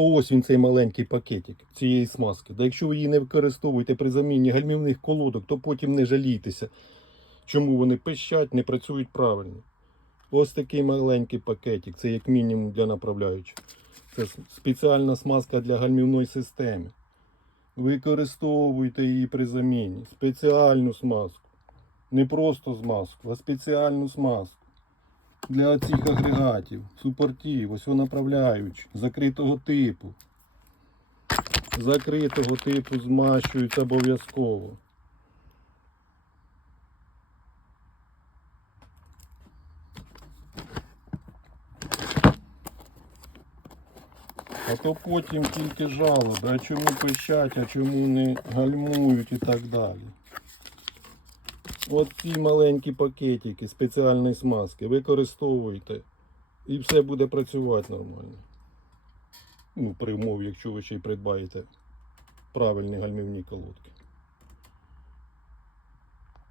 Ось він цей маленький пакетик цієї смазки. Да якщо ви її не використовуєте при заміні гальмівних колодок, то потім не жалійтеся, чому вони пищать, не працюють правильно. Ось такий маленький пакетик, це як мінімум для направляючих. Це спеціальна смазка для гальмівної системи. Використовуйте її при заміні. Спеціальну смазку. Не просто смазку, а спеціальну смазку. Для цих агрегатів, супортів, ось вона направляючи, закритого типу. Закритого типу змащують обов'язково. А то потім тільки жалоби, а чому пищать, а чому не гальмують і так далі. От ці маленькі пакетики спеціальної смазки використовуйте і все буде працювати нормально. Ну, при умові, якщо ви ще й придбаєте правильні гальмівні колодки.